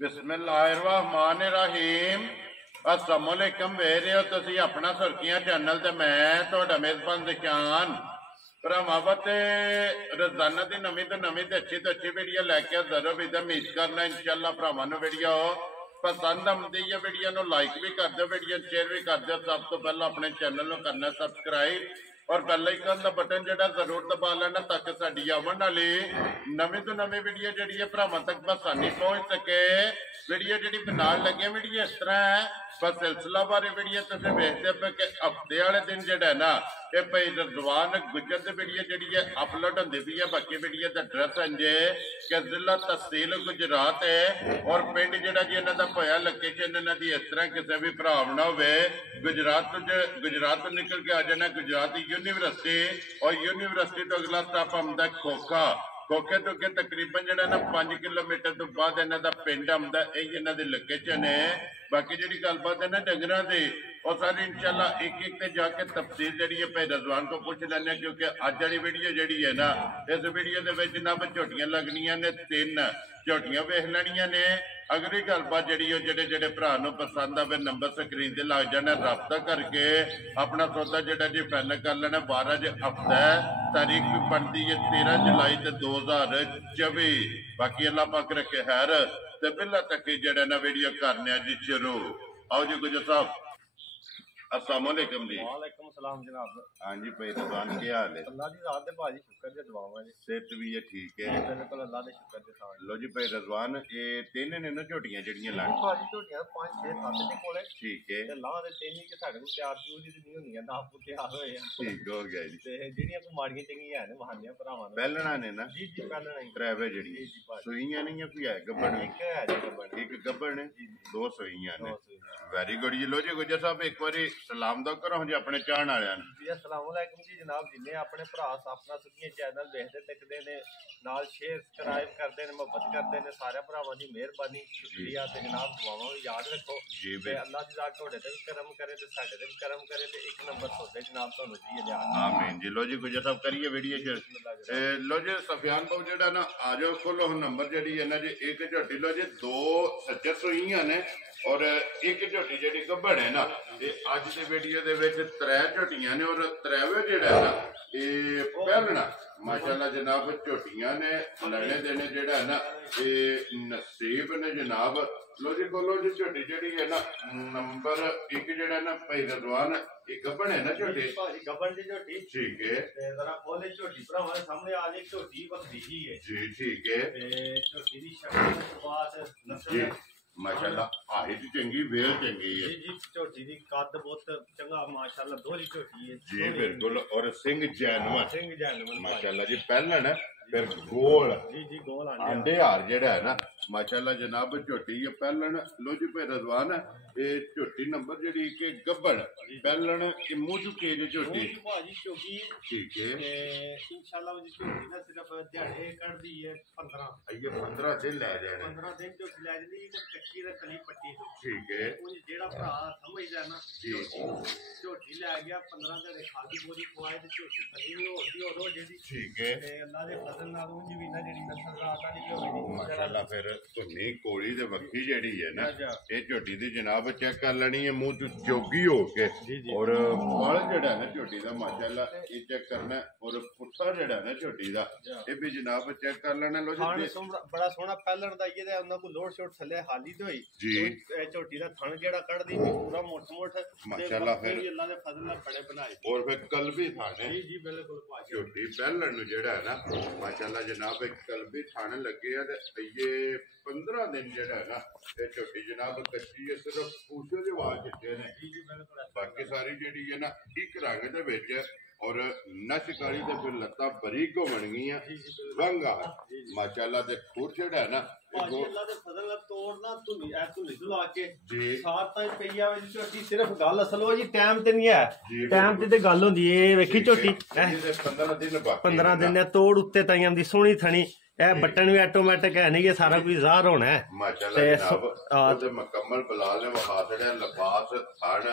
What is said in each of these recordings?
बिस्मिल्लाहिर्रहमानिर्रहीम। अस्सलाम वालेकुम। ਵੇਖ ਰਹੇ ਹੋ ਤੁਸੀਂ ਆਪਣਾ ਸੁਰਖੀਆਂ ਚੈਨਲ ਤੇ ਮੈਂ ਤੁਹਾਡਾ ਮੇਜ਼ਬਾਨ ਨਿਸ਼ਾਨ ਭਰਾਵਾਂ ਤੇ ਰੋਜ਼ਾਨਾ ਦੀ ਨਵੀਂ ਤੋਂ ਨਵੀਂ ਤੇ ਅੱਛੀ ਵੀਡੀਓ ਲੈ ਕੇ ਜ਼ਰੂਰ ਵੀ ਉਮੀਦ ਕਰਨਾ ਇਨਸ਼ਾਅੱਲਾ ਭਰਾਵਾਂ ਨੂੰ ਵੀਡੀਓ ਪਸੰਦ ਆਉਂਦੀ ਹੈ। ਵੀਡੀਓ ਨੂੰ ਲਾਈਕ ਵੀ ਕਰ ਦਿਓ, ਵੀਡੀਓ ਸ਼ੇਅਰ ਵੀ ਕਰ ਦਿਓ। ਸਭ ਤੋਂ ਪਹਿਲਾਂ ਆਪਣੇ ਚੈਨਲ ਨੂੰ ਕਰਨਾ ਸਬਸਕ੍ਰਾਈਬ और बेल आइकन का बटन जो जरूर दबा लेना ताकि साड़ी आवन वाली नवी तो नवी वीडियो जी भरावां तक बसानी पहुंच सके। वीडियो जी बनान लगे वीडियो इस तरह है बस सिलसिला बारे वीडियो तुम वेखते पे कि हफ्ते वाले दिन जोड़ा है ना ये भाई रिजवान गुजर की वीडियो जी अपलोड होती पई है। बाकी वीडियो का एड्रैस है कि जिला तहसील गुजरात है और पिंड जोड़ा जी इन्हों का होया लोकेशन इन्हों की इस तरह किसी भी भरा ना हो गुजरात तो निकल के आ जाना गुजरात यूनिवर्सिटी और यूनिवर्सिटी तो अगला स्टॉप आंदा खोखा। खोखे तो के तकरीबन जो ना 5 किलोमीटर तो बाद इन्हों का पिंड आंदा यही इन्हों की लोकेशन है। बाकी जी गलबात है ना डंगरां की और सारी इंशाल्लाह एक जाके तफसील जी है भाई रजवान को पूछ लें क्योंकि अज वाली वीडियो जी है ना इस वीडियो के जनाब झोटियां लगनियां ने 3 झोटियां वेख लैनियां ने। अगली गलबात जी जेडे भरा पसंद आए नंबर स्क्रीन से लग जाना रबता करके अपना सौदा जोड़ा जी फाइनल कर लेना। 12 ज हफ्ता है तारीख भी बनती है 13 जुलाई 2024। बाकी अल्लाह पाक रखे खैर ते बिल्ला तक जड़ा ना वीडियो करने जी शुरू। आओ जी गुजर साहब अस्सलाम वालेकुम जी। वालेकुम सलाम जनाब। हाँ जी भाई रजवान क्या हाल है? अल्लाह दी रात दे भाजी शुक्र दे दुआवां जी। सेहत भी है ठीक है बिल्कुल अल्लाह दे शुक्र दे साथ। लो जी भाई रजवान ये 3 ने ना झोटियां जड़ियां लाण भाजी झोटियां 5 6 7 दे कोले ठीक है ते लां दे 3 ही कि साडे को तैयार चूर दी नहीं होंदियां ना आपको तैयार होए ठीक हो गया जी। ते जेड़ियां को माड़ियां चंगियां है ने वहानियां भरावां ने पहलना ने ना जी जी पहलना ही ड्राइवर जड़ी सुईयां नहीं है कोई है गब्बड़ एक है जी गब्बड़ एक गब्बड़ ने 2 सुईयां ने वेरी गुड जी। लो जी गुजर साहब एक बारी सलाम दो करो जी अपने चाहण वालियां नूं जी। अस्सलाम वालेकुम जी जनाब। जिन्ने अपने भरा अपना सुनिए चैनल देखते तकते ने नाल शेयर सब्सक्राइब करते हैं मोहब्बत करते हैं सारे भरावां दी मेहरबानी शुक्रिया ते जनाब दुआवां भी याद रखो ते अल्लाह दी जात तोड़े ते भी करम करे ते साडे ते भी करम करे ते एक नंबर सौदे जनाब तुहानू जी लिया आमीन जी। लो जी गुजर साहब करिए वीडियो च लो जी सफियान बाबू जेड़ा ना आ जाओ खोलो नंबर जेड़ी है ना जी एक झोटी लो जी 2 सच्चे सुईयां ने और एक झोटी जी गब्बड़ है ना ये अज के वीडियो के 3 झोटियां ने और 3वें जोड़ा है ना ये पहलना माशाल्लाह जनाब झोटियां ने लेने देने जोड़ा है ना ये नसीब ने जनाब। लो जी बोलो जी झोटी जी है ना नंबर 1 जोड़ा ना भाई रजवान ये गब्बड़ है ना झोटी गब्बड़ दी झोटी ठीक है जरा खोले झोटी भरावां सामने आ जाए झोटी बखरी ही है जी ठीक है झोटी दी शक्ल बात नस्ल माशाल्लाह हाइट चंगी वेल चंगी है जी जी। झोटी दी कद बहुत चंगा माशाल्लाह दोहरी झोटी है जी बिल्कुल और सिंह जैनवन सिंह जैनवन माशाल्लाह जी पहलन फिर गोल जी जी गोल आंडे हार जेड़ा है ना माशाल्लाह जनाब झोटी है पहलन। लो जी भाई रजवान ये झोटी नंबर जी के गब्बड़ पहलन मुंह चुके जी झोटी भाजी चौकी ठीक है इंशाल्लाह जी झोटी ना सिर्फ दिहाड़े कढ़दी है 15 ये 15 दिन ले जाने 15 दिन झोटी ले जांदी ते कच्ची दा कली पट्टी तो ठीक है ਉਹ ਜਿਹੜਾ ਭਰਾ ਸਮਝਦਾ ਨਾ ਝੋਟੀ ਲੈ ਗਿਆ 15 ਦਿਹਾੜੇ ਖਾਲੀ ਬੋਰੀ ਖਵਾਏ ਤੇ ਝੋਟੀ ਖਲੀ ਨਹੀਂ ਹੋਦੀ ਉਦੋਂ ਜਿਹੜੀ ठीक है ਤੇ ਅੱਲਾ ਦੇ ਫਜ਼ਲ ਨਾਲ ਉਹ ਵੀ ਨਾ ਜਿਹੜੀ ਨਸਲ ਰਾਤ ਵਾਲੀ ਵੀ ਹੋਵੇ माशाल्लाह फिर धुनी कोली ते वक्की जेड़ी है ना ये झोटी दी जनाब चेक कर लेनी है मुंह चो चोगी हो के और फल जेड़ा है ना झोटी दा माशाल्लाह ये चेक करना और पुट्ठा जेड़ा है ना झोटी दा ये भी जनाब चेक कर लेना। लो जी बड़ा सोहना पहलण दा ये ਉਹਨਾਂ ਕੋ ਲੋਡ ਸ਼ੋਟ ਥੱਲੇ ਹਾਲੀ ਤੇ ਹੋਈ जी ਝੋਟੀ ਦਾ ਥਣ ਜਿਹੜਾ ਕੱਢਦੀ ਸੀ ਪੂਰਾ ਮੋਟ माशाल्लाह फिर ਅੱਲਾ ਦੇ ਫਜ਼ਲ ਨਾਲ ਬੜੇ ਬਣਾਏ और फिर कलबी थाने जी जी बिल्कुल भाजी झोटी पहलण नु जेड़ा है ना माशाल्लाह जनाब एक कलबी थाने लगे है ये 15 दिन जेड़ा है ना ये झोटी जनाब कच्ची है सिर्फ पूछे दे वाल चिट्टे ने जी जी बिल्कुल बाकी सारी जेड़ी है ना एक रंग दे विच और नच काली ते फिर लत्तां बरीक हो बन गई रंगा माशाल्लाह ते खुर जेड़ा है ना अल्लाह दे फजल नाल तोड़ना धुनी ऐ धुनी ला के जी साथ ताई पई आवे जी झोटी सिर्फ गल असल हो जी टाइम ते नहीं है टाइम ते गल होंदी ए वेखी झोटी 15 दिन बाकी 15 दिन तोड़ उत्ते ताई आंदी सोहनी थणी ए बटन भी ऑटोमेटिक है नहीं ये सारा कुछ ज़ाहिर होना है माशाल्लाह जनाब मुकम्मल बलाल ने वखा छड़िया लिबास थण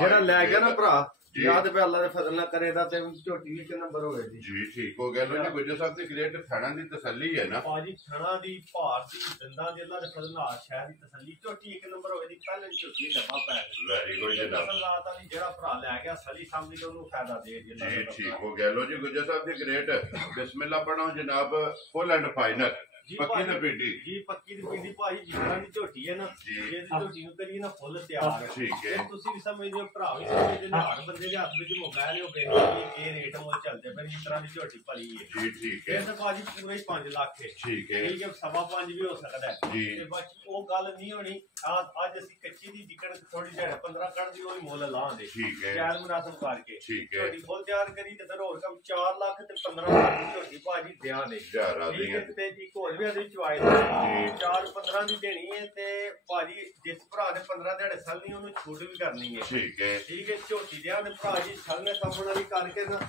जेड़ा ले गया ना भरा ਯਾਦ पे अल्लाह दे फजल ना करे दा ते झोटी भी 1 नंबर होवे जी ठीक हो गया लो जी गुज्जर साहब दी ग्रेट थाना दी तसल्ली है ना पाजी थाना दी भार दी दंदां दी अल्लाह दे फजल नाल शहर दी तसल्ली झोटी 1 नंबर होवे दी पहले झोटी डब्बा पै वेरी गुड जनाब अल्लाह ताली जेड़ा भरा ले गया सली सामने तो उन्हें फायदा दे जी ठीक हो गया लो जी गुज्जर साहब दी ग्रेट बिस्मिल्लाह पढ़ो जनाब फुल एंड फाइनल पक्की ते पीटी जी पक्की ते पीटी भाई जितना दी झोटी है ना ये झोटी नु करिए ना फुल तैयार है ठीक है तुसी भी समझदे हो भरा भी समझदे ने हर बंदे दे हाथ विच मोबाइल हो गए ये रेट मोल चलते पर इस तरह दी झोटी पली है जी ठीक है ये तो भाजी पूरे ही 5 लाख है ठीक है 5.5 भी हो सकता है जी ते बाकी वो गल नहीं होनी आज ਅਸੀਂ ਕੱਚੀ ਦੀ ਜਿਕਣ ਥੋੜੀ ਜਿਹੀ 15 ਕੱਢ ਦੀ ਉਹ ਮੁੱਲ ਲਾਉਂਦੇ ਠੀਕ ਹੈ ਚਾਰ ਮੁਨਾਸਬ ਕਰਕੇ ਠੀਕ ਹੈ ਝੋਟੀ ਫੁੱਲ ਤਿਆਰ ਕਰੀ ਤੇ ਫਿਰ ਹੋਰ ਕੰਮ 4 ਲੱਖ ਤੇ 15 ਲੱਖ ਦੀ ਝੋਟੀ ਭਾਜੀ ਦਿਆਂ ਦੇ ਠੀਕ ਹੈ ਤੇ ਜੀ ਕੋਲ ਵੀ ਇਹਦੇ ਵਿੱਚ ਆਏ ਜੀ 4-15 ਦੀ ਦੇਣੀ ਹੈ ਤੇ ਭਾਜੀ ਜਿਸ ਭਰਾ ਨੇ 15 ਦਿਹਾੜੇ ਸਲਨੀ ਉਹਨੂੰ ਛੋਟ ਵੀ ਕਰਨੀ ਹੈ ਠੀਕ ਹੈ ਝੋਟੀ ਦਿਆਂ ਦੇ ਭਰਾ ਜੀ ਸਲਨੇ ਸਾਹਮਣੇ ਵਾਲੀ ਕਰਕੇ ਨਾ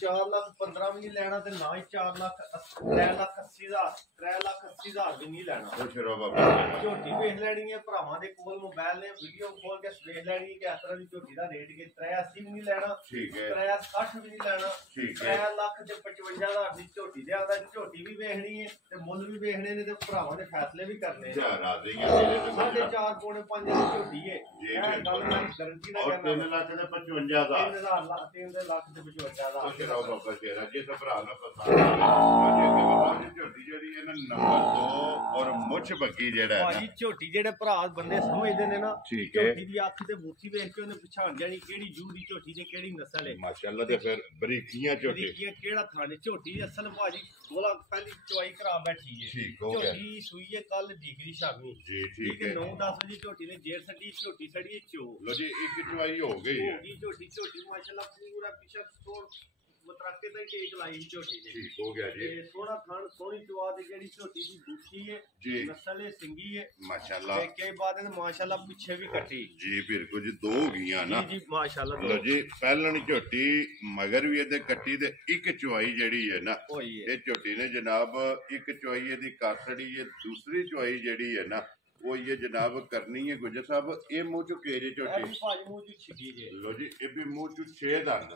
4 ਲੱਖ 15 ਵੀ ਨਹੀਂ ਲੈਣਾ ਤੇ ਨਾ ਹੀ 4 ਲੱਖ 3 ਲੱਖ 80 ਹਜ਼ਾਰ 3 ਲੱਖ 80 ਹਜ਼ਾਰ ਵੀ ਨਹੀਂ ਲੈਣਾ ਝੋਟੀ ਵੇਖ ਲੈਣੀ ਹੈ ਭਰਾਵਾਂ ਦੇ ਕੋਲ ਮੋਬਾਈਲ ਨੇ ਵੀਡੀਓ ਖੋਲ ਕੇ ਵੇਖ ਲੈਣੀ ਕਿ ਇਸ ਤਰ੍ਹਾਂ ਦੀ ਝੋਟੀ ਦਾ ਰੇਟ ਕਿ 83 ਵੀ ਨਹੀਂ ਲੈਣਾ 63 ਵੀ ਨਹੀਂ ਲੈਣਾ 3 ਲੱਖ ਤੇ 55 ਹਜ਼ਾਰ ਦੀ ਝੋਟੀ ਦੇ ਆਦਾ ਝੋਟੀ ਵੀ ਵੇਖਣੀ ਹੈ ਤੇ ਮੁੱਲ ਵੀ ਵੇਖਣੇ ਨੇ ਤੇ ਭਰਾਵਾਂ ਦੇ ਫੈਸਲੇ ਵੀ ਕਰਨੇ ਨੇ 4.5 ਪੌਣੇ 5 ਦੀ ਝੋਟੀ ਹੈ ਇਹ ਗੱਲ ਮੈਂ ਗਾਰੰਟੀ ਨਾਲ ਕਹਿੰਦਾ 3 ਲੱਖ ਤੇ 55000 3 ਲੱਖ ਤੇ 55000 ਸ਼ਰਾਬ ਬਾਬਾ ਸ਼ੇਰਾ ਜੇ ਤਾਂ ਭਰਾ ਨਾ ਪਸੰਦ ਝੋਟੀ ਜਿਹੜੀ ਹੈ ਨਾ ਨੰਬਰ 2 ਔਰ ਮੁੱਛ ਬੱਗੀ ਜਿਹੜਾ ਹੈ ਭਾਜੀ ਝੋਟੀ ਜਿਹੜੇ ਭਰਾ ਬੰਦੇ ਸਮਝਦੇ ਨੇ ਨਾ ਝੋਟੀ ਦੀ ਅੱਖ ਤੇ ਬੂਥੀ ਵੇਖ ਕੇ ਉਹਨੇ ਪਛਾਣ ਜਾਣੀ ਕਿਹੜੀ ਜੂ ਦੀ ਝੋਟੀ ਤੇ ਕਿਹੜੀ ਨਸਲ ਹੈ ਮਾਸ਼ਾਅੱਲਾ ਤੇ ਫਿਰ ਬਰੀਕੀਆਂ ਝੋਟੀ ਬਰੀਕੀਆਂ ਕਿਹੜਾ ਥਾਣੇ ਝੋਟੀ ਅਸਲ ਭਾਜੀ ਗੋਲਾ ਪਹਿਲੀ ਚਵਾਈ ਕਰਾ ਬੈਠੀ ਹੈ ਝੋਟੀ ਸੂਈ ਹੈ ਕੱਲ ਡਿਗਰੀ ਸ਼ਾਮੀ ਜੀ ਠੀਕ ਹੈ 9-10 ਵਜੇ ਝੋਟੀ ਨੇ ਜੇਰ ਛੱਡੀ ਝੋਟੀ ਛੜੀ ਚੋ ਲੋ ਜੀ ਇੱਕ ਚਵਾਈ ਹੋ ਗਈ ਹੈ ਝੋਟੀ ਮਾਸ਼ਾਅੱਲਾ ਪੂਰਾ ਪਿਛਾ ਤੋੜ ਮਤਰਾਕੇ ਤੇ ਟੇਕ ਲਾਈ ਝੋਟੀ ਨੇ ਠੀਕ ਹੋ ਗਿਆ ਜੀ ਤੇ ਸੋਹਣਾ ਖਾਣ ਸੋਹਣੀ ਚਵਾ ਦੀ ਜਿਹੜੀ ਝੋਟੀ ਦੀ ਬੂਠੀ ਹੈ ਨਸਲ ਹੈ ਸਿੰਗੀ ਹੈ ਮਾਸ਼ਾਅੱਲਾ ਤੇ ਕਈ ਬਾਤ ਹੈ ਮਾਸ਼ਾਅੱਲਾ ਪਿੱਛੇ ਵੀ ਕੱਟੀ ਜੀ ਬਿਲਕੁਲ ਜੀ 2 ਹੋ ਗਈਆਂ ਨਾ ਜੀ ਮਾਸ਼ਾਅੱਲਾ ਲੋ ਜੀ ਪਹਿਲਣ ਝੋਟੀ ਮਗਰ ਵੀ ਇਹਦੇ ਕੱਟੀ ਤੇ ਇੱਕ ਚਵਾਈ ਜਿਹੜੀ ਹੈ ਨਾ ਇਹ ਝੋਟੀ ਨੇ ਜਨਾਬ ਇੱਕ ਚਵਾਈ ਇਹਦੀ ਕਾਸੜੀ ਹੈ ਦੂਸਰੀ ਚਵਾਈ ਜਿਹੜੀ ਹੈ ਨਾ वो ये जनाब करनी है गुजर साहब ये मुंह चो केरे झोटी लो जी ये भी मुंह चो 6 दंद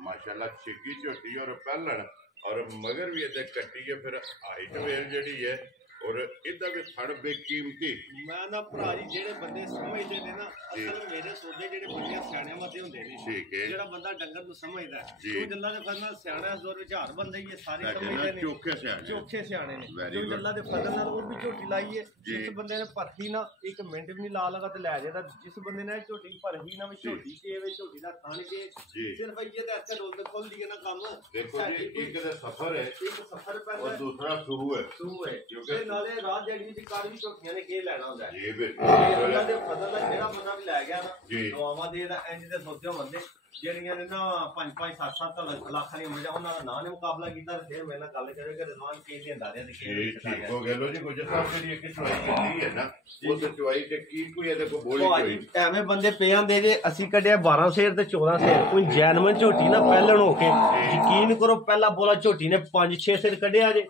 माशाल्लाह छिगी झोटी और पहलन और मगर भी ये कट्टी है फिर हाइट वेल जड़ी है और इदा भी फड़ बेकीमती मैं ना भरा जी जेड़े बंदे समझदे ने ना असल मेरे सोचे जेड़े बंदे सियाणे मते हुंदे ने ठीक है जेड़ा बंदा डंगर नु समझदा है तो जल्ला दे फजल नाल सियाणा जोर विचार बंदे ही सारे समझदे ने चोखे सियाणे ने जो जल्ला दे फजल नाल वो भी झोटी लाई है जिस बंदे ने परखी ना एक मिनट भी नहीं ला लगा ते ले जादा जिस बंदे ने झोटी परखी ना भी झोटी के वे झोटी दा खान के सिर्फ ये ते ऐसे रोल खोल दिए ना काम देखो जी एक ते सफर है एक सफर पहले और दूसरा शुरू है क्योंकि नाले रात जड़ी दी कार भी ਝੋਟੀਆਂ ਨੇ ਕੀ ਲੈਣਾ ਹੁੰਦਾ ਜੀ ਬਿਲਕੁਲ ਉਹਨਾਂ ਦੇ ਫਜ਼ਲ ਦਾ ਜਿਹੜਾ ਬੰਦਾ ਵੀ ਲੈ ਗਿਆ ਨਾ ਦੁਆਵਾਂ ਦੇ ਦਾ ਇੰਜ ਦੇ ਸੋਚਿਆ ਬੰਦੇ ਜਿਹੜੀਆਂ ਨੇ ਨਾ 5-5 7-7 ਲੱਖ ਦੀਆਂ ਮਜਾ ਉਹਨਾਂ ਦਾ ਨਾਂ ਨੇ ਮੁਕਾਬਲਾ ਕੀਤਾ ਤੇ ਫਿਰ ਮੇਰੇ ਨਾਲ ਗੱਲ ਕਰੇ ਕਿ ਰਿਜ਼ਵਾਨ ਕੀ ਲੈਂਦਾ ਰਿਹਾ ਤੇ ਕੀ ਠੀਕ ਹੋ ਗਿਆ ਲੋ ਜੀ ਗੁਜਰ ਸਾਹਿਬ ਜਿਹੜੀ ਇੱਕ ਚੁਆਈ ਕੀਤੀ ਹੈ ਨਾ ਉਸ ਚੁਆਈ ਤੇ ਕੀ ਕੋਈ ਇਹਦੇ ਕੋ ਬੋਲੀ ਕੋਈ ਐਵੇਂ ਬੰਦੇ ਪੇ ਆਂਦੇ ਜੇ ਅਸੀਂ ਕੱਢਿਆ 12 ਸ਼ੇਰ ਤੇ 14 ਸ਼ੇਰ ਕੋਈ ਜੈਨਮਨ ਝੋਟੀ ਨਾ ਪਹਿਲਣ ਹੋ ਕੇ ਯਕੀਨ ਕਰੋ ਪਹਿਲਾ ਬੋਲਾ ਝੋਟੀ ਨੇ 5-6 ਸ਼ੇਰ ਕੱਢਿਆ ਜੇ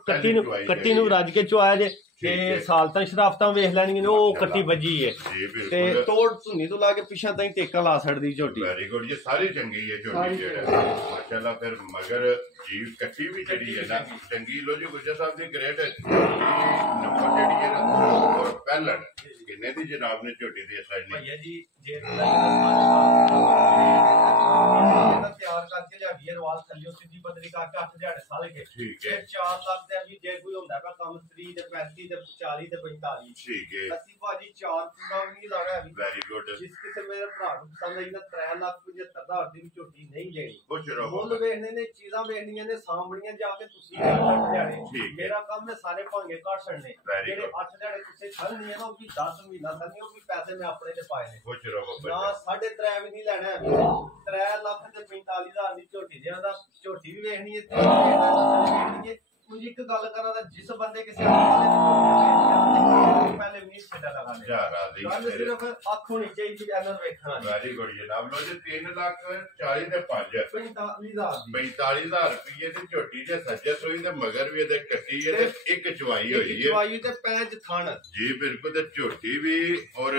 ਕੱਟੀ ਨੂੰ ਰੱਜ ਕੇ ਚੁਆਇਆ ਜੇ ਤੇ ਸਾਲਤਾਂ ਸ਼ਰਾਫਤਾਂ ਵੇਖ ਲੈਣੀਆਂ ਨੇ ਉਹ ਕੱਟੀ ਵੱਜੀ ਹੈ ਤੇ ਤੋੜ ਧੁੰਨੀ ਤੋਂ ਲਾ ਕੇ ਪਿਛਾਂ ਤਾਈਂ ਟੇਕਾ ਲਾ ਛੱਡਦੀ ਝੋਟੀ ਵੈਰੀ ਗੁੱਡ ਜੀ ਸਾਰੀ ਚੰਗੀ ਹੈ ਝੋਟੀ ਜਿਹੜਾ ਮਾਸ਼ਾਅੱਲਾ ਫਿਰ ਮਗਰ ਜੀਵ ਕੱਟੀ ਵੀ ਜਿਹੜੀ ਹੈ ਨਾ ਚੰਗੀ ਲੋ ਜੀ ਗੁਜਰ ਸਾਹਿਬ ਦੀ ਗ੍ਰੇਟ ਨੰਬਰ ਜਿਹੜੀ ਹੈ ਨਾ ਔਰ ਪਹਿਲਣ ਕਿੰਨੇ ਦੀ ਜਨਾਬ ਨੇ ਝੋਟੀ ਦੀ ਅਸਾਈ ਨਹੀਂ ਭਈਆ ਜੀ ਜੇ ਤਿਆਰ ਕਰਕੇ ਲਿਆ ਵੀਰ ਵਾਲ ਥੱਲੇ ਸਿੱਧੀ ਬਦਲੀ ਕਰਕੇ 8 ਦਿਹਾੜੇ ਸਾਲ ਕੇ ਠੀਕ ਹੈ 4 ਲੱਖ ਦੇ ਵੀ ਜੇ ਕੋਈ ਹੁੰਦਾ ਪਿਆ ਕੰਮ 3 ਤੇ 35 ਤੇ 40 ਤੇ 45 ਠੀਕ ਹੈ ਅਸੀਂ ਭਾਜੀ 4 ਪੂਰਾ ਵੀ ਨਹੀਂ ਲਾਣਾ ਹੈ ਵੈਰੀ ਗੁੱਡ ਜਿਸ ਕਿਸੇ ਮੇਰੇ ਭਰਾ ਨੂੰ ਪਸੰਦ ਆਈ ਨਾ 3 ਲੱਖ 75,000 ਦੀ ਝੋਟੀ ਨਹੀਂ ਲੈਣੀ ਖੁਸ਼ ਰਹੋ ਮੁੱਲ ਵੇਖਣੇ ਨੇ ਚੀਜ਼ਾਂ ਵੇਖਣੀਆਂ ਨੇ ਸਾਂਭਣੀਆਂ ਜਾ ਕੇ ਤੁਸੀਂ 8 ਦਿਹਾੜੇ ਮੇਰਾ ਕੰਮ ਹੈ ਸਾਰੇ ਭਾਂਗੇ ਕੱਢ ਛੱਡਨੇ ਜਿਹੜੇ 8 ਦਿਹਾੜੇ ਤੁਸੀਂ ਛੱਡ ਨਹੀਂ ਹੈ ਨਾ ਉਹ ਵੀ 10 ਮਹੀਨਾ ਕਰਨੀ ਉਹ ਵੀ ਪੈਸੇ ਮੈਂ ਆਪਣੇ ਤੇ ਪਾਏ ਨੇ ਖੁਸ਼ ਰਹੋ ਨਾ 3.5 ਵੀ ਨਹੀਂ ਲੈਣਾ ਹੈ 3 ਲੱਖ ਤੇ 45,000 ਦੀ ਝੋਟੀ ਜਿਹਾ ਦਾ ਝੋਟੀ ਵੀ ਵੇਖਣੀ ਹੈ ਤੇ ਵੇਖਣੀ ਹੈ ਕੁਝ ਇੱਕ ਗੱਲ ਕਰਾਂ ਤਾਂ ਜਿਸ ਬੰਦੇ ਕਿਸੇ ਪਹਿਲੇ ਵੀ ਨਹੀਂ ਛੱਡਾ ਲਗਾ ਵਾਲੇ ਜਾ ਰਾਜੀ ਗੱਲ ਸਿਰਫ ਅੱਖ ਹੋਣੀ ਚਾਹੀਦੀ ਚੈਨਲ ਵੇਖਣ ਵਾਲੀ। ਵੈਰੀ ਗੁੱਡ ਜਨਾਬ। ਲੋ ਜੀ 3,40,000 ਤੇ 5 45,000 ਰੁਪਏ ਦੀ ਝੋਟੀ ਦੇ ਸੱਜੇ ਸੋਈ ਦੇ ਮਗਰ ਵੀ ਇਹਦੇ ਕੱਟੀ ਹੈ ਤੇ ਇੱਕ ਚਵਾਈ ਹੋਈ ਹੈ। ਚਵਾਈ ਤੇ ਪੈਂਚ ਥਣ ਜੀ ਬਿਲਕੁਲ। ਤੇ ਝੋਟੀ ਵੀ ਔਰ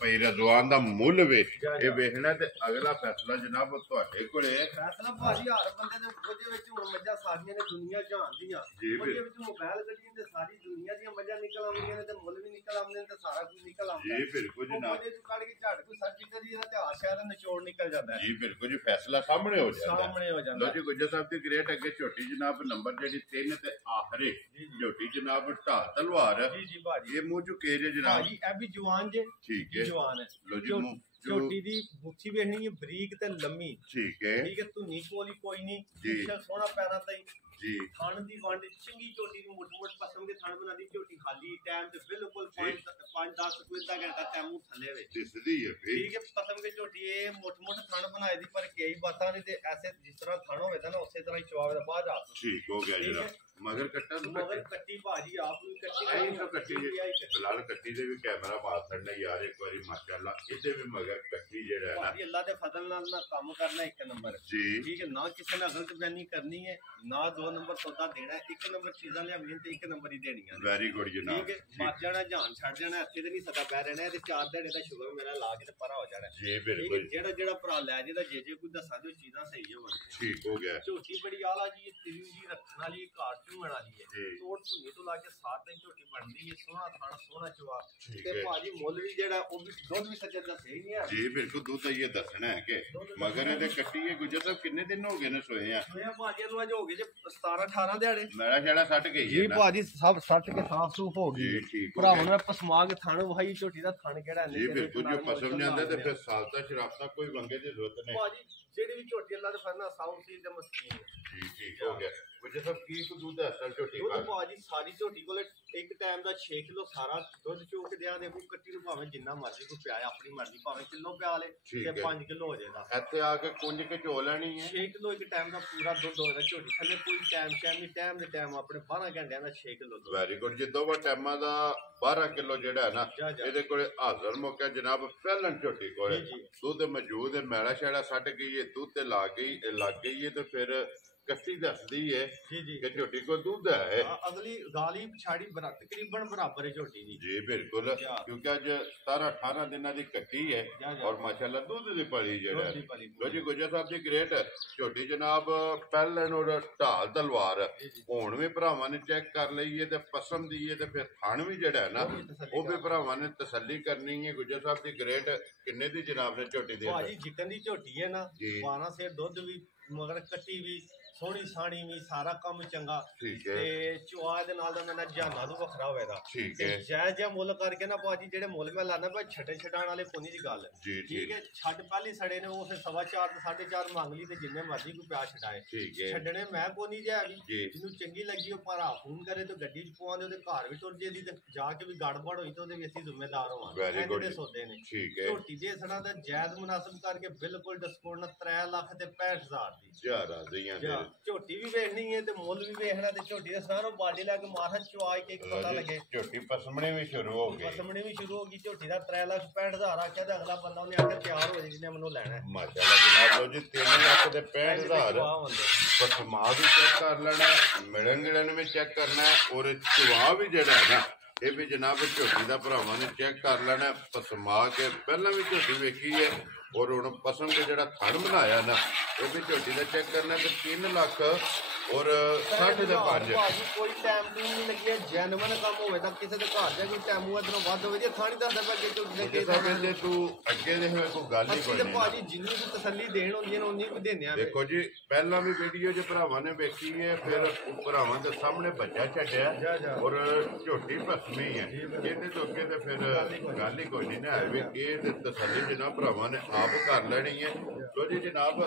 ਭਾਈ ਰਜ਼ਵਾਨ ਦਾ ਮੁੱਲ ਵੀ ਇਹ ਵੇਖਣਾ ਤੇ ਅਗਲਾ ਫੈਸਲਾ ਜਨਾਬ ਤੁਹਾਡੇ ਕੋਲੇ। ਫੈਸਲਾ ਭਾਜੀ ਹਰ ਬੰਦੇ ਦੇ ਉਹਦੇ ਵਿੱਚ ਹੁਣ ਮੱਝਾਂ ਸਾਰੀਆਂ ਨੇ ਦੁਨੀਆ ਜਾਣਦੀਆਂ ਉਹਦੇ ਵਿੱਚ ਮੋਬਾਈਲ ਗੱਡੀਆਂ ਤੇ ਸਾਰੀ ਦੁਨੀਆ ਦੀਆਂ ਮੱਝਾਂ ਨਿਕਲ ਆਉਂਦੀਆਂ ਨੇ ਤੇ ਮੁੱਲ ਵੀ ਨਿਕਲ ਆਉਂਦੇ ਨੇ ਤੇ ਸਾਰਾ ਕੁਝ ਨਿਕਲ ਆਉਂਦਾ ਜੀ ਬਿਲਕੁਲ ਜਨਾਬ। ਉਹਦੇ ਚੋਂ ਕੱਢ ਕੇ ਝੱਟ ਕੋਈ ਸਰਚ ਕਰੀ ਇਹਦਾ ਇਤਿਹਾਸ ਸ਼ਾਇਦ ਨਿਚੋੜ ਨਿਕਲ ਜਾਂਦਾ ਜੀ ਬਿਲਕੁਲ ਜੀ। ਫੈਸਲਾ ਸਾਹਮਣੇ ਹੋ ਜਾਂਦਾ ਸਾਹਮਣੇ ਲੋ ਜੀ। ਗੁੱਜਰ ਸਾਹਿਬ ਦੀ ਗ੍ਰੇਟ ਅੱਗੇ ਝੋਟੀ ਜਨਾਬ ਨੰਬਰ ਜਿਹੜੀ 3 ਤੇ ਆਖਰੀ ਝੋਟੀ ਜਨਾਬ ਢਾਲ ਤਲਵਾਰ। ਜੀ ਜੀ ਭਾਜੀ ਇਹ ਮੂੰਹ ਚੁੱਕੇ ਜੇ ਜਨਾਬ। ਭਾਜੀ ਇਹ ਵੀ ਜਵਾਨ ਜੇ ਠੀਕ ਹੈ ਜਵਾਨ ਹੈ। ਲੋ ਜੀ ਮੂੰਹ ਝੋਟੀ ਦੀ ਮੁੱਠੀ ਵੇਖਣੀ ਹੈ ਬਰੀਕ ਤੇ ਲੰਮੀ। ਠੀਕ ਹੈ ਧੁੰਨੀ ਕੋਲੀ ਕੋਈ ਨਹੀਂ ਜੀ। ਸੋਹਣਾ ਪੈਰਾਂ ਤੇ ਜੀ। ਥਣ ਦੀ ਵੰਡ ਚੰਗੀ ਝੋਟੀ ਨੂੰ ਮੁੱਠ ਪਸੰਦ ਦੇ ਥਣ ਬਣਾਦੀ ਝੋਟੀ ਖਾਲੀ ਟਾਈਮ ਤੇ ਬਿਲਕੁਲ 5-10 ਕੁਇੰਟਾ ਘੰਟਾ ਟਾਈਮ ਥੱਲੇ ਵੇ ਦਿਸਦੀ ਹੈ ਫੇਰ। ਠੀਕ ਹੈ ਪਸੰਦ ਦੀ ਝੋਟੀ ਇਹ ਮੁੱਠ ਥਣ ਬਣਾਈ ਦੀ ਪਰ ਕਈ ਬਾਤਾਂ ਨਹੀਂ ਤੇ ਐਸੇ ਜਿਸ ਤਰ੍ਹਾਂ ਥਣ ਹੋਵੇ ਤਾਂ ਨਾ ਉਸੇ ਤਰ੍ਹਾਂ ਹੀ ਚਵਾਵੇ ਦਾ ਬਾਅਦ ਆ। ਠੀਕ ਹੋ ਗਿਆ ਜਨਾਬ। ਮਗਰ ਕੱਟਾ ਮਗਰ ਕੱਟੀ ਭਾਜੀ ਆਪ ਵੀ ਕੱਟੀ ਕੱਟੀ ਫਿਲਹਾਲ ਕੱਟੀ ਦੇ ਵੀ ਕੈਮਰਾ ਮਾਰ ਛੱਡਣਾ ਯਾਰ ਇੱਕ ਵਾਰੀ ਮਾਸ਼ਾਅੱਲਾ। ਇਹਦੇ ਵੀ ਮਗਰ ਕੱਟੀ ਜਿਹੜਾ ਹੈ ਨਾ ਭਾਜੀ ਅੱਲਾ ਦੇ ਫਜ਼ਲ ਨਾਲ ਨਾ ਕੰਮ ਕਰਨਾ ਇੱਕ ਨੰਬਰ ਜੀ। ਠੀਕ ਹੈ ਨਾ ਕਿਸੇ ਨਾਲ ਗਲਤ ਬਿਆਨੀ ਕਰਨੀ ਹੈ ਨਾ 2 ਨੰਬਰ ਸੌਦਾ ਦੇਣਾ ਇੱਕ ਨੰਬਰ ਚੀਜ਼ਾਂ ਲਿਆਉਣੀਆਂ ਤੇ ਇੱਕ ਨੰਬਰ ਹੀ ਦੇਣੀਆਂ। ਵੈਰੀ ਗੁੱਡ ਜਨਾਬ। ਠੀਕ ਹੈ ਮਰ ਜਾਣਾ ਜਾਨ ਛੱਡ ਜਾਣਾ ਇੱਥੇ ਤੇ ਨਹੀਂ ਸਦਾ ਪੈ ਰਹਿਣਾ ਤੇ 4 ਦਿਹਾੜੇ ਦਾ ਸ਼ੁਗਰ ਮੇਰਾ ਲਾ ਕੇ ਤੇ ਪਰਾ ਹੋ ਜਾਣਾ। ਜੀ ਬਿਲਕੁਲ। ਜਿਹੜਾ ਭਰਾ ਲੈ ਜੇ ਤਾਂ ਜੇ ਕੋਈ ਦੱਸਾਂ ਜੋ ਚੀਜ਼ਾਂ ਸਹੀ ਹੋਣ। ਠੀਕ ਹੋ ਗਿਆ। ਝੋਟੀ ਬੜੀ ਆਲਾ ਜੀ ਤਿੰਨ ਜੀ ਰੱਖਣ ਵਾਲੀ ਘਾਟ ਝੂਣ ਵਾਲੀ ਹੈ। ਤੋੜ ਧੁੰਨੀ ਤੋਂ ਲਾ ਕੇ ਸਾਤ ਦਿਨ ਝੋਟੀ ਬਣਦੀ ਹੈ। ਸੋਹਣਾ ਥਾਣਾ ਸੋਹਣਾ ਚਵਾ ਤੇ ਭਾਜੀ ਮੁੱਲ ਵੀ ਜਿਹੜਾ ਉਹ ਵੀ ਦੁੱਧ ਵੀ ਸੱਜੇ ਦਾ ਸਹੀ ਨਹੀਂ ਹੈ। ਜੀ ਬਿਲਕੁਲ ਦੁੱਧ ਇਹ ਦੱਸਣਾ ਹੈ ਕਿ ਮਗਰ ਇਹਦੇ ਕੱਟੀ ਹੈ। ਗੁੱਜਰ ਸਾਹਿਬ ਕਿੰਨੇ ਦਿਨ ਹੋ ਗਏ ਨੇ ਸੋਏ ਆ? ਭਾਜੀ ਨੂੰ ਅੱਜ ਹੋ ਗਏ ਜੇ 17-18 ਦਿਹਾੜੇ। ਮੇਰਾ ਛੜਾ ਸੱਟ ਗਈ ਜੀ ਭਾਜੀ ਸਭ ਸੱਟ ਕੇ ਸਾਫ ਸੂਫ ਹੋ ਗਈ। ਠੀਕ ਭਰਾਵਾਂ ਨੇ ਪਸਮਾ ਕੇ ਥਣ ਵਹਾਈ ਝੋਟੀ ਦਾ ਥਣ ਕਿਹੜਾ ਜੀ ਬਿਲਕੁਲ। ਜੋ ਪਸਮ ਜਾਂਦਾ ਤੇ ਫਿਰ ਸਾਲਤਾ ਸ਼ਰਾਬਤਾ ਕੋਈ ਵੰਗੇ ਦੀ ਜ਼ਰੂਰਤ ਨਹੀਂ ਭਾਜੀ। ਜਿਹੜੀ ਵੀ ਝੋਟੀ ਅੱਲਾ ਦੇ ਫਰਨਾ ਸਾਊ ਸੀ ਤੇ ਮਸਕੀਨ। ਜੀ ਠੀਕ ਹੋ ਗਿਆ। ਗੁੱਜਰ ਸਾਹਿਬ ਕੀ ਕੋ ਦੁੱਧ ਅਸਲ ਝੋਟੀ ਦੁੱਧ ਭਾਜੀ ਸਾਰੀ ਝੋਟੀ ਕੋਲੇ ਇੱਕ ਟਾਈਮ ਦਾ 6 ਕਿਲੋ ਸਾਰਾ ਦੁੱਧ ਚੋ ਕੇ ਦਿਆਂ ਦੇਖੋ ਕੱਟੀ ਨੂੰ ਭਾਵੇਂ ਜਿੰਨਾ ਮਰਜ਼ੀ ਕੋਈ ਪਿਆਏ ਆਪਣੀ ਮਰਜ਼ੀ ਭਾਵੇਂ ਕਿਲੋ ਪਿਆ ਲੇ ਤੇ 5 ਕਿਲੋ ਹੋ ਜਾਏਗਾ। ਇੱਥੇ ਆ ਕੇ ਕੁੰਜ ਕੇ ਝੋ ਲੈਣੀ ਹੈ। 6 ਕਿਲੋ ਇੱਕ ਟਾਈਮ ਦਾ ਪੂਰਾ ਦੁੱਧ ਹੋਏਗਾ ਝੋਟੀ ਥੱਲੇ ਕੋਈ ਟਾਈਮ ਨਹੀਂ ਟਾਈਮ ਦੇ ਟਾਈਮ ਆਪਣੇ 12 ਘੰਟਿਆਂ ਦਾ 6 ਕਿਲੋ ਦੁੱਧ। Very good. ਜਿੱਦੋਂ ਵਾ ਟਾਈਮਾਂ ਦਾ 12 ਕਿਲੋ ਜਿਹੜਾ ਹੈ ਨਾ ਇਹਦੇ ਕੋਲੇ ਹਾਜ਼ਰ ਮੌਕਾ ਜਨਾਬ ਪਹਿਲਾਂ ਝੋਟੀ ਕੋਲੇ ਦੁੱਧ ਮੌਜੂਦ ਹੈ। ਮੈਲਾ ਸ਼ੈੜਾ ਸੱਟ ਗਈ ਹੈ ਦੁੱਧ ਤੇ ਲੱਗ ਗਈ ਹੈ ਤੇ ਫਿਰ ਕੱਟੀ ਦੱਸਦੀ ਹੈ ਕਿ ਝੋਟੀ ਕੋ ਦੁੱਧ ਹੈ। ਅਗਲੀ ਗਾਲੀ ਪਛਾੜੀ ਤਕਰੀਬਨ ਬਰਾਬਰ ਹੈ ਝੋਟੀ ਦੀ। ਜੀ ਬਿਲਕੁਲ। ਕਿਉਂਕਿ ਅੱਜ 17-18 ਦਿਨਾਂ ਦੀ ਕੱਟੀ ਹੈ ਔਰ ਮਾਸ਼ਾਅੱਲਾ ਦੁੱਧ ਦੀ ਪਲੀ ਜਿਹੜਾ ਲੋ ਜੀ। ਗੁੱਜਰ ਸਾਹਿਬ ਦੀ ਗ੍ਰੇਟ ਝੋਟੀ ਜਨਾਬ ਪਹਿਲਣ ਔਰ ਢਾਲ ਤਲਵਾਰ ਹੁਣ ਵੀ ਭਰਾਵਾਂ ਨੇ ਚੈੱਕ ਕਰ ਲਈ ਹੈ ਤੇ ਪਸੰਦ ਦੀ ਹੈ ਤੇ ਫਿਰ ਥਣ ਵੀ ਜਿਹੜਾ ਹੈ ਨਾ ਉਹ ਵੀ ਭਰਾਵਾਂ ਨੇ ਤਸੱਲੀ ਕਰਨੀ ਹੈ। ਗੁੱਜਰ ਸਾਹਿਬ ਦੀ ਗ੍ਰੇਟ ਕਿੰਨੇ ਦੀ ਜਨਾਬ ਨੇ ਝੋਟੀ ਦੇ? ਭਾਜੀ ਜਿੱਕਨ ਦੀ ਝੋਟੀ ਹੈ ਨਾ 12 ਸੇਰ ਦੁੱਧ ਵੀ ਮਗਰ ਕੱਟੀ ਵੀ ਸੋਹਣੀ ਸਾਣੀ ਵੀ ਸਾਰਾ ਕੰਮ ਚੰਗਾ ਤੇ ਚੁਆ ਦੇ ਨਾਲ ਦਾ ਮੇਰਾ ਜਾਨਾ ਤੋਂ ਵੱਖਰਾ ਹੋਵੇਗਾ। ਠੀਕ ਹੈ। ਜੈ ਮੁੱਲ ਕਰਕੇ ਨਾ ਭਾਜੀ ਜਿਹੜੇ ਮੁੱਲ ਮੈਂ ਲਾਣਾ ਭਾਈ ਛੱਡੇ ਛਡਾਣ ਵਾਲੇ ਕੋਈ ਨਹੀਂ ਗੱਲ। ਠੀਕ ਹੈ। ਛੱਡ ਪਹਿਲੀ ਸੜੇ ਨੇ ਉਹ ਫਿਰ 4.5 ਤੇ 4.5 ਮੰਗ ਲਈ ਤੇ ਜਿੰਨੇ ਮਰਜ਼ੀ ਕੋਈ ਪਿਆ ਛਡਾਏ। ਛੱਡਣੇ ਮੈਂ ਕੋਈ ਨਹੀਂ ਜਿਆ ਵੀ ਜਿਹਨੂੰ ਚੰਗੀ ਲੱਗੀ ਉਹ ਭਰਾ ਫੋਨ ਕਰੇ ਤੇ ਗੱਡੀ ਚ ਪਵਾਉਂਦੇ ਉਹਦੇ ਘਰ ਵੀ ਤੁਰ ਜੇ ਦੀ ਤੇ ਜਾ ਕੇ ਵੀ ਗੜਬੜ ਹੋਈ ਤੇ ਉਹਦੇ ਵੀ ਅਸੀਂ ਜ਼ਿੰਮੇਦਾਰ ਹੋਵਾਂਗੇ। ਇਹਦੇ ਸੌਦੇ ਨੇ ਝੋਟੀ ਦੇ ਸਣਾ ਦਾ ਜਾਇਜ਼ ਮੁਨਾਸਬ ਕਰਕੇ ਬਿਲਕੁਲ ਡਿਸਕਾਊਂਟ 3 ਲੱਖ ਤੇ 65,000 ਦੀ। ਝੋਟੀ ਵੀ ਵੇਖਣੀ ਹੈ ਤੇ ਮੁੱਲ ਵੀ ਵੇਖਣਾ ਤੇ ਝੋਟੀ ਦੇ ਸਾਰੋਂ ਬਾਡੀ ਲੈ ਕੇ ਮਾਰਨ ਚਵਾ ਕੇ ਪਤਾ ਲੱਗੇ। ਝੋਟੀ ਪਸਮਣੇ ਵੀ ਸ਼ੁਰੂ ਹੋ ਗਈ। ਝੋਟੀ ਦਾ 3,65,000 ਆਖਿਆ ਤੇ ਅਗਲਾ ਬੰਦਾ ਉਹਨੇ ਆਖਿਆ ਤਿਆਰ ਹੋ ਜੇ ਜਿਹਨੇ ਮੈਨੂੰ ਲੈਣਾ। ਮਾਸ਼ਾਅੱਲਾ ਜਨਾਬ ਲੋ ਜੀ 3 ਲੱਖ ਤੇ 65,000 ਪਸਮਾ ਵੀ ਚੈੱਕ ਕਰ ਲੈਣਾ ਮਿਲਣ ਗਿਲਣ ਵੀ ਚੈੱਕ ਕਰਨਾ ਔਰ ਚਵਾ ਵੀ ਜਿਹੜਾ ਹੈ ਨਾ ਇਹ ਵੀ ਜਨਾਬ ਝੋਟੀ ਦਾ ਭਰਾਵਾਂ ਨੇ ਚੈੱਕ ਕਰ ਲੈਣਾ ਪਸਮਾ ਕੇ। ਪਹਿਲਾਂ ਵੀ ਝੋਟੀ ਵੇਖੀ ਹੈ ਔਰ ਹੁਣ ਪਸੰਦ ਜਿਹੜਾ ਥਣ ਬਣਾਇਆ ਨਾ ਉਹ ਵੀ ਝੋਟੀ ਦਾ ਚੈੱਕ ਕਰਨਾ ਤੇ 3 ਲੱਖ ਔਰ 60 ਦੇ 5। ਕੋਈ ਟਾਈਮ ਨਹੀਂ ਲੱਗਿਆ ਜੈਨੂਇਨ ਕੰਮ ਹੋਵੇ ਤਾਂ ਕਿਸੇ ਦੇ ਘਰ ਜਾ ਕੋਈ ਟਾਈਮੂ ਇਧਰੋਂ ਵੱਧ ਹੋਵੇ ਜੇ ਥਾਣੀ ਦੱਸਦਾ ਪਿਆ ਕਿ ਝੋਟੀ ਕਹਿੰਦੇ ਤੂੰ ਅੱਗੇ ਦੇ ਹੋਏ ਕੋਈ ਗੱਲ ਹੀ ਕੋਈ ਨਹੀਂ। ਭਾਜੀ ਜਿੰਨੀ ਕੋਈ ਤਸੱਲੀ ਦੇਣ ਹੁੰਦੀ ਹੈ ਉਨੀ ਕੋਈ ਦਿੰਦੇ ਆ। ਦੇਖੋ ਜੀ ਪਹਿਲਾਂ ਵੀ ਵੀਡੀਓ 'ਚ ਭਰਾਵਾਂ ਨੇ ਵੇਖੀ ਹੈ ਫਿਰ ਭਰਾਵਾਂ ਦੇ ਸਾਹਮਣੇ ਬੱਚਾ ਛੱਡਿਆ ਔਰ ਝੋਟੀ ਭਸਮੀ ਹੈ ਇਹਦੇ ਤੋਂ ਅੱਗੇ ਤੇ ਫਿਰ ਗੱਲ ਹੀ ਕੋਈ ਨਹੀਂ ਨਾ ਹੈ ਵੀ ਇਹ ਤਸੱਲੀ ਜਨਾਬ ਭਰਾਵਾਂ ਨੇ ਆਪ ਕਰ ਲੈਣੀ ਹੈ। ਲੋ ਜੀ ਜਨਾਬ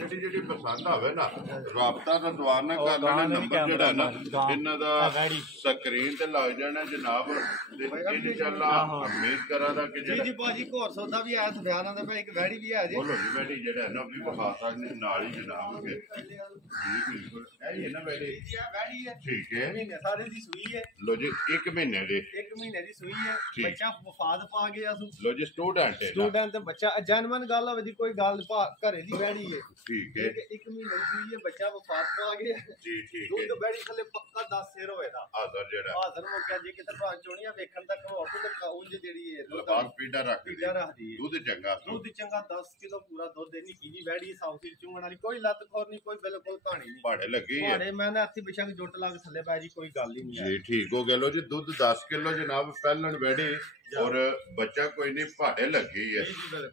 ਜਿਹੜੀ ਪਸੰਦ ਆਵੇ ਨਾ ਰਾਬਤਾ ਰਦਵਾਨ ਨਾਲ ਕਰ ਲੈਣਾ ਨੰਬਰ ਜਿਹੜਾ ਨਾ ਇਹਨਾਂ ਦਾ ਸਕਰੀਨ ਤੇ ਲੱਗ ਜਾਣਾ ਜਨਾਬ ਤੇ ਇਨਸ਼ਾਅੱਲਾ ਉਮੀਦ ਕਰਾਂਗਾ ਕਿ ਜੀ ਜੀ ਭਾਜੀ ਘੋਰ ਸੌਦਾ ਵੀ ਆਇਆ ਬਿਆਨਾਂ ਦਾ ਇੱਕ ਵੈੜੀ ਵੀ ਆ ਜੇ ਬੋਲੋ ਜੀ ਵੈੜੀ ਜਿਹੜਾ ਨਾ ਵੀ ਵਿਖਾ ਸਕਦੇ ਨਾਲ ਹੀ ਜਨਾਬ ਜੀ ਬਿਲਕੁਲ ਇਹ ਨਾ ਵੈੜੀ ਜੀ ਆ ਵੈੜੀ ਹੈ ਠੀਕ ਹੈ ਮਹੀਨੇ ਸਾਰੇ ਦੀ ਸੂਈ ਹੈ ਲੋ ਜੀ 1 ਮਹੀਨੇ ਦੇ 1 ਮਹੀਨੇ ਦੀ ਸੂਈ ਹੈ ਬੱਚਾ ਵਫਾਦ ਪਾ ਗਿਆ ਸੂ ਲੋ ਜੀ ਸਟੂਡੈਂਟ ਹੈ ਸਟੂਡੈਂਟ ਤੇ ਬੱਚਾ ਜਨਮਨ ਗੱਲ ਹੋਵੇ ਦੀ ਕੋਈ ਗੱਲ ਘਰੇ ਦੀ ਵੈੜੀ ਹੈ ਠੀਕ ਹੈ 1 ਮਹੀਨੇ ਦੀ ਸੂਈ ਹੈ ਬੱਚਾ ਵਫਾਦ ਪਾ ਗਿਆ ਜੀ ਠੀਕ ਹੈ ਦੁੱਧ ਵੈੜੀ ਥੱਲੇ ਪੱਕਾ 10 ਸਿਰ ਹੋਏਗਾ ਹਾਜ਼ਰ ਜਿਹੜਾ ਹਾਜ਼ਰ ਹੋ ਗਿਆ ਜੇ ਕਿਤੇ ਭਾਂ ਚੋਣੀਆਂ ਵੇਖਣ ਤੱਕ ਹੋਰ ਤੇ ਉਂਝ ਜਿਹੜੀ ਹੈ ਲਬਾਸ ਪੀੜਾ ਰੱਖਦੀ ਰੱਖਦੀ ਦੁੱਧ ਚੰਗਾ ਦੁੱਧ ਚੰਗਾ 10 ਕਿਲੋ ਪੂਰਾ ਦੁੱਧ ਨਹੀਂ ਕੀ ਵੈੜੀ ਸਾਊਥੀ ਚੁੰਗਣ ਵਾਲੀ ਕੋਈ ਲੱਤ ਖੋਰ ਨਹੀਂ ਕੋਈ ਬਿਲਕੁਲ ਕਹਾਣੀ ਨਹੀਂ ਪਾੜੇ ਲੱਗੀ ਹੈ ਪਾੜੇ ਮੈਂ ਨਾ ਹੱਥੀ ਬਿਸ਼ਕ ਜੁੱਟ ਲਾ ਕੇ ਥੱਲੇ ਪੈ ਜੀ ਕੋਈ ਗੱਲ ਹੀ ਨਹੀਂ ਜੀ ਠੀਕ ਹੋ ਗਿਆ ਲੋ ਜੀ ਦੁੱਧ 10 ਕਿਲੋ ਜਨਾਬ ਪਹਿਲਣ ਵੈੜੀ ਔਰ ਬੱਚਾ ਕੋਈ ਨਹੀਂ ਪਾੜੇ ਲੱਗੀ ਹੈ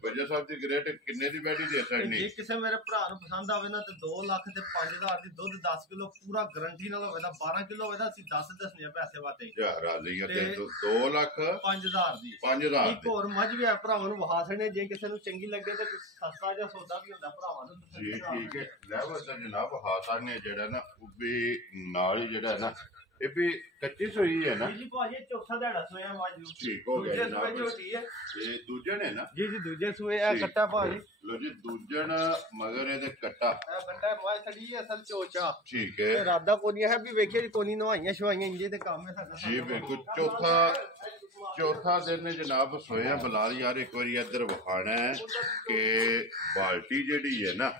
ਵਜਾ ਸਾਹਿਬ ਦੀ ਗ੍ਰੇਟ ਕਿੰਨੇ ਦੀ ਵੈੜੀ ਦੇ ਸਕਣੀ ਜੇ ਕਿਸੇ ਮੇਰੇ ਭਰਾ ਨੂੰ ਪਸੰਦ ਆਵੇ ਨਾ ਤੇ 2 ਲੱਖ ਤੇ 5000 ਦੀ ਦੁੱਧ 10 ਕਿਲੋ ਪੂਰਾ ਗਾਰੰਟੀ ਨਾਲ ਹੋਵੇ ਤਾਂ 12 ਕਿਲੋ ਹੋਵੇ ਤਾਂ ਅਸੀਂ 10 ਦੱਸਣੇ ਆ ਪੈਸੇ ਵਾਤੇ ਯਾਰ ਰਾਜ਼ੀਆਂ ਤੇ 2 ਲੱਖ 5000 ਦੀ 5000 ਇੱਕ ਹੋਰ ਮੱਝ ਵੀ ਆ ਭਰਾਵਾਂ ਨੂੰ ਵਹਾ ਸਣੇ ਜੇ ਕਿਸੇ ਨੂੰ ਚੰਗੀ ਲੱਗੇ ਤੇ ਸਸਤਾ ਜਿਹਾ ਸੌਦਾ ਵੀ ਹੁੰਦਾ ਭਰਾਵਾਂ ਨੂੰ ਜੀ ਠੀਕ ਹੈ ਲੈ ਵਸਾ ਜਨਾਬ ਹਾਸਾ ਨੇ ਜਿਹੜਾ ਨਾ ਉਹ ਵੀ ਨਾਲ ਹੀ ਜਿਹੜਾ ਨਾ ਇਹ ਵੀ ਕੱਚੀ ਸੋਈ ਹੈ ਨਾ ਜੀ ਭਾਜੀ ਚੌਥਾ ਦਿਹਾੜਾ ਸੋਇਆ ਮੱਝ ਨੂੰ ਠੀਕ ਹੋ ਗਿਆ ਜਨਾਬ ਝੋਟੀ ਹੈ ਇਹ ਦੂਜਣ ਹੈ ਨਾ ਜੀ ਜੀ ਦੂਜੇ ਸੂਏ ਆ ਕੱਟਾ ਭਾਜੀ ਲੋ ਜੀ ਦੂਜਣ ਮਗਰ ਇਹਦੇ ਕੱਟਾ ਇਹ ਬੰਦਾ ਮੱਝ ਥੜੀ ਅਸਲ ਚੋਚਾ ਠੀਕ ਹੈ ਇਰਾਦਾ ਕੋਨੀ ਹੈ ਵੀ ਵੇਖਿਆ ਜੀ ਕੋਨੀ ਨਵਾਈਆਂ ਸ਼ਵਾਈਆਂ ਇੰਜੇ ਤੇ ਕੰਮ ਹੈ ਸਾਡਾ ਜੀ ਬਿਲਕੁਲ ਚੌਥਾ ਦਿਨ ਨੇ ਜਨਾਬ ਸੋਇਆ ਬਲਾਲ ਯਾਰ ਇੱਕ ਵਾਰੀ ਇੱਧਰ ਵਿਖਾਣਾ ਹੈ ਕਿ ਬਾਲਟੀ ਜਿਹੜੀ ਹੈ ਨਾ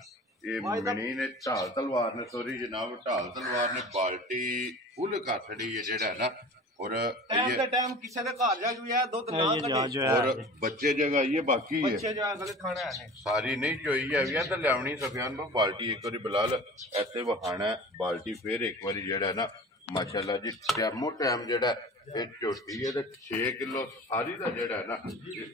ਇਹ ਮਣੀ ਨੇ ਢਾਲ ਤਲਵਾਰ ਨੇ ਸੋਰੀ ਜਨਾਬ ਢਾਲ ਤਲਵਾਰ ਨੇ ਬਾਲਟੀ ਫੁੱਲ ਕਰ ਛੜੀ ਹੈ ਜਿਹੜਾ ਨਾ ਔਰ ਟਾਈਮ ਦਾ ਟਾਈਮ ਕਿਸੇ ਦੇ ਘਰ ਜਾ ਗਿਆ ਦੁੱਧ ਨਾ ਕੱਢੇ ਔਰ ਬੱਚੇ ਜਗ੍ਹਾ ਇਹ ਬਾਕੀ ਹੈ ਬੱਚੇ ਜਾ ਗਲੇ ਖਾਣਾ ਹੈ ਸਾਰੀ ਨਹੀਂ ਚੋਈ ਹੈ ਵੀ ਤਾਂ ਲਿਆਉਣੀ ਸਫਿਆਨ ਨੂੰ ਬਾਲਟੀ ਇੱਕ ਵਾਰੀ ਬਲਾਲ ਇੱਥੇ ਵਿਖਾਣਾ ਬਾਲਟੀ ਫੇਰ ਇੱਕ ਵਾਰੀ ਜਿਹੜਾ ਨਾ ਮਾਸ਼ਾਅੱਲਾ ਜੀ ਟਾਈਮ ਜਿਹੜਾ ਇਹ ਝੋਟੀ ਹੈ ਤੇ 6 ਕਿਲੋ ਸਾਰੀ ਦਾ ਜਿਹੜਾ ਨਾ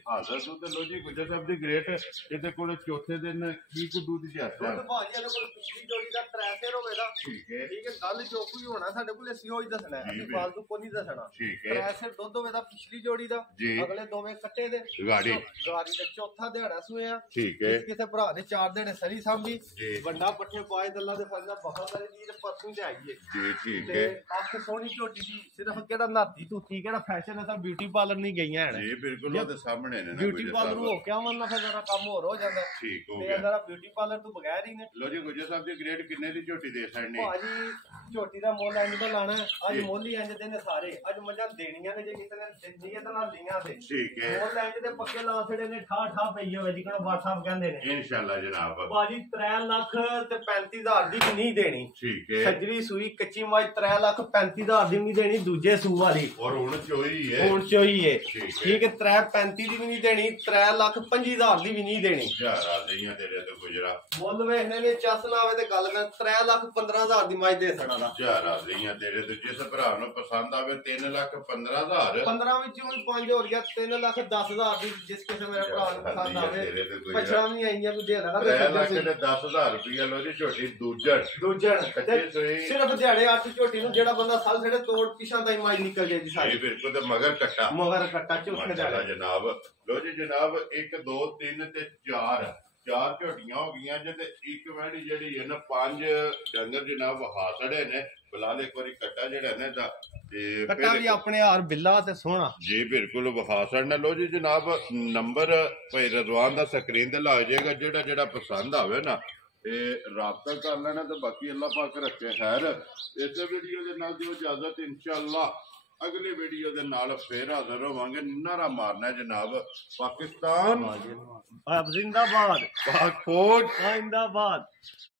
ਹਾਜ਼ਰ ਦੁੱਧ ਲੋ ਜੀ ਗੁਜਰ ਸਾਹਿਬ ਦੀ ਗ੍ਰੇਟ ਇਹਦੇ ਕੋਲ ਚੌਥੇ ਦਿਨ ਕੀ ਕੁ ਦੁੱਧ ਜਾਂਦਾ ਦੁੱਧ ਭਾਜੀ ਇਹਦੇ ਕੋਲ ਪਿਛਲੀ ਜੋੜੀ ਦਾ ਟਰੈਕਰ ਹੋਵੇਗਾ ਠੀਕ ਹੈ ਗੱਲ ਜੋ ਕੋਈ ਹੋਣਾ ਸਾਡੇ ਕੋਲ ਅਸੀਂ ਉਹ ਹੀ ਦੱਸਣਾ ਹੈ ਅਸੀਂ ਫਾਲਤੂ ਕੋਈ ਨਹੀਂ ਦੱਸਣਾ ਠੀਕ ਹੈ ਟਰੈਕਰ ਦੁੱਧ ਹੋਵੇਗਾ ਪਿਛਲੀ ਜੋੜੀ ਦਾ ਅਗਲੇ ਦੋਵੇਂ ਕੱਟੇ ਦੇ ਗਾੜੀ ਦੇ ਚੌਥਾ ਦਿਹਾੜਾ ਸੂਇਆ ਠੀਕ ਹੈ ਕਿਸੇ ਭਰਾ ਦੇ 4 ਦਿਹਾੜੇ ਸਰੀ ਸਾਂਭੀ ਵੱਡਾ ਪੱਠੇ ਪਾਏ ਦੱਲਾ ਦੇ ਫਰਨਾ ਬਹੁਤ ਸਾਰੀ ਚੀਜ਼ ਪਰਸੋਂ ਤੇ ਆਈ ਹੈ ਜੀ ਠੀਕ ਹੈ ਅੱਖ ਸੋਹਣੀ ਝੋਟੀ ਦੀ ਸਿਰਫ ਕਿਹੜਾ ਨਾਤੀ ਧੂਤੀ ਕਿਹੜਾ ਫੈਸ਼ਨ ਹੈ ਤਾਂ ਬਿਊਟੀ ਪਾਰਲਰ ਨਹੀਂ ਗਈਆਂ ਹਨ ਜੀ ਬਿਲਕੁਲ ਉਹਦੇ ਸਾਹਮਣੇ ਨੇ ਨਾ ਬਿਊਟੀ ਪਾਰਲਰ ਨੂੰ ਹੋ ਕੇ ਆਵਾਂ ਨਾ ਫਿਰ ਜਰਾ ਕੰਮ ਹੋਰ ਹੋ ਜਾਂਦਾ ਠੀਕ ਹੋ ਤੇ ਗਿਆ ਜਰਾ ਬਿਊਟੀ ਪਾਰਲਰ ਤੋਂ ਬਗੈਰ ਹੀ ਨੇ ਲੋ ਜੀ ਗੁਜਰ ਸਾਹਿਬ ਦੀ ਗ੍ਰੇਡ ਕਿੰਨੇ ਦੀ ਝੋਟੀ ਦੇ ਸਕਣੀ ਭਾਜੀ ਝੋਟੀ ਦਾ ਮੁੱਲ ਇੰਜ ਦਾ ਲਾਣਾ ਅੱਜ ਮੁੱਲ ਹੀ ਇੰਜ ਦੇ ਨੇ ਸਾਰੇ ਅੱਜ ਮੱਝਾਂ ਦੇਣੀਆਂ ਨੇ ਜੇ ਕਿਸੇ ਨੇ ਦਿੰਦੀ ਹੈ ਤਾਂ ਨਾਲ ਲੀਆਂ ਤੇ ਠੀਕ ਹੈ ਮੁੱਲ ਇੰਜ ਦੇ ਪੱਕੇ ਲਾ ਛੜੇ ਨੇ ਠਾ ਪਈ ਹੋਵੇ ਜਿਕਣਾ WhatsApp ਕਹਿੰਦੇ ਨੇ ਇਨਸ਼ਾਅੱਲਾ ਜਨਾਬ ਭਾਜੀ 3 ਲੱਖ ਤੇ 35000 ਦੀ ਨਹੀਂ ਦੇਣੀ ਠੀਕ ਹੈ ਸੱਜਰੀ ਸੂਈ ਕੱਚੀ ਮੱਝ 3 ਲੱਖ 35000 ਦੀ ਨਹੀਂ ਦੇਣੀ ਦੂਜੇ ਸੂ ਵਾਲੀ ਔਰ ਹੁਣ ਚੋਈ ਹੈ ਹੁਣ ਚੋਈ ਹੈ ਠੀਕ ਹੈ 335 ਦੀ ਵੀ ਨਹੀਂ ਦੇਣੀ 3 ਲੱਖ 25000 ਦੀ ਵੀ ਨਹੀਂ ਦੇਣੀ ਯਾਰ ਆ ਗਈਆਂ ਤੇਰੇ ਤੋਂ ਗੁਜਰਾ ਮੁੱਲ ਵੇਖਣੇ ਨੇ ਚੱਸ ਨਾ ਆਵੇ ਤੇ ਗੱਲ ਕਰ 3 ਲੱਖ 15000 ਦੀ ਮੱਝ ਦੇ ਸਣਾ ਦਾ ਯਾਰ ਆ ਗਈਆਂ ਤੇਰੇ ਤੋਂ ਜਿਸ ਭਰਾ ਨੂੰ ਪਸੰਦ ਆਵੇ 3 ਲੱਖ 15000 15 ਵਿੱਚੋਂ 5 ਹੋ ਗਿਆ 3 ਲੱਖ 10000 ਦੀ ਜਿਸ ਕਿਸੇ ਮੇਰੇ ਭਰਾ ਨੂੰ ਪਸੰਦ ਆਵੇ ਪਛਾਣ ਨਹੀਂ ਆਈਆਂ ਕੋਈ ਦੇ ਲਗਾ 3 ਲੱਖ ਤੇ 10000 ਰੁਪਇਆ ਲੋ ਜੀ ਝੋਟੀ ਦੂਜਣ ਸਿਰਫ ਦਿਹਾੜੇ 8 ਝੋਟੀ ਨੂੰ ਜਿਹੜਾ ਬੰਦਾ ਸਾਲ ਜਿਹੜੇ ਤੋੜ ਪਿਛਾਂ ਦਾ ਹੀ ਮਾਈ ਨਿਕਲ ਜੇ ਜੀ ਸਾਰੀ ਬਿਲਕੁਲ ਤੇ ਮਗਰ ਕੱਟਾ ਚੁੱਕ ਜਾਣਾ ਜਨਾਬ ਲੋ ਜੀ ਜਨਾਬ 1 2 3 ਤੇ 4 ਝੋਟੀਆਂ ਹੋ ਗਈਆਂ ਜੇ ਤੇ ਇੱਕ ਵੈੜੀ ਜਿਹੜੀ ਹੈ ਨਾ 5 ਡੰਗਰ ਜਨਾਬ ਹਾਸੜੇ ਨੇ ਬਲਾਲ ਇੱਕ ਵਾਰੀ ਕੱਟਾ ਜਿਹੜਾ ਨੇ ਦਾ ਤੇ ਕੱਟਾ ਵੀ ਆਪਣੇ ਹਾਰ ਬਿੱਲਾ ਤੇ ਸੋਹਣਾ ਜੀ ਬਿਲਕੁਲ ਹਾਸੜ ਨੇ ਲੋ ਜੀ ਜਨਾਬ ਨੰਬਰ ਭਾਈ ਰਜ਼ਵਾਨ ਦਾ ਸਕਰੀਨ ਤੇ ਲੱਗ ਜਾਏਗਾ ਜਿਹੜਾ ਪਸੰਦ ਆਵੇ ਨਾ ਤੇ ਰਾਬਤਾ ਕਰ ਲੈਣਾ ਤੇ ਬਾਕੀ ਅੱਲਾਹ ਪਾਕ ਰੱਖੇ ਖੈਰ ਇਸੇ ਵੀਡੀਓ ਦੇ ਨਾਲ ਦਿਓ ਇਜਾਜ਼ਤ ਇਨਸ਼ਾਅੱਲਾ ਅਗਲੇ ਵੀਡੀਓ ਦੇ ਨਾਲ ਫੇਰ ਹਾਜ਼ਰ ਹੋਵਾਂਗੇ ਨਾਰਾ ਮਾਰਨਾ ਜਨਾਬ ਪਾਕਿਸਤਾਨ ਜ਼ਿੰਦਾਬਾਦ ਪਾਕ ਫੌਜ ਜ਼ਿੰਦਾਬਾਦ